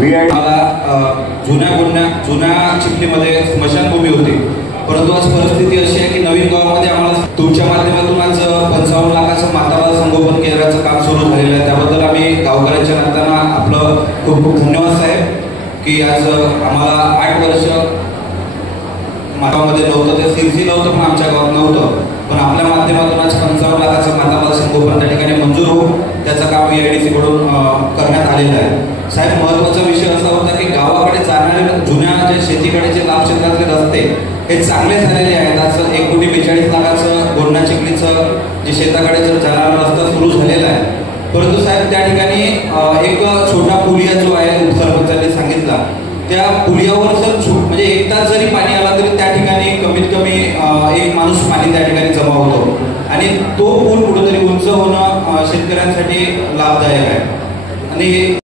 मला जुन्या चिखलीमध्ये स्मशानभूमी होती, परंतु आज परिस्थिती अशी आहे की नवीन गावामध्ये आम्हाला तुमच्या माध्यमातून आज 55 लाखाचं माताबाल संगोपन केंद्राचं काम सुरू झालेलं आहे। त्याबद्दल आम्ही गावकऱ्यांच्या नात्यानं आपलं खूप खूप धन्यवाद साहेब की आज आम्हाला 8 वर्ष गावामध्ये नव्हतं, ते सिरसी नव्हतं पण आमच्या गावात नव्हतं, पण आपल्या माध्यमातून आज 55 लाखाचं माताबाल संगोपन त्या ठिकाणी मंजूर होऊन त्याचं काम VIDC कडून करण्यात आलेलं आहे। साहेब, महत्त्वाचा विषय असा होता की गावाकडे जाणारे जुन्या जे शेतीकडेचे लाभ क्षेत्रातले रस्ते हे चांगले झालेले आहेत। आज 1,42 लाखाचं गोंडा चिखलीचं जे शेताकडे जाणारा रस्ता सुरू झालेला आहे, परंतु साहेब त्या ठिकाणी एक छोटा पुलिया जो आहे सरपंचांनी सांगितला, त्या पुलियावर सर म्हणजे 1 तास जरी पाणी आला तरी त्या ठिकाणी कमीत कमी 1 माणूस पाणी त्या ठिकाणी जमा होतो आणि तो पूल कुठेतरी उंच होणं शेतकऱ्यांसाठी लाभदायक आहे। आणि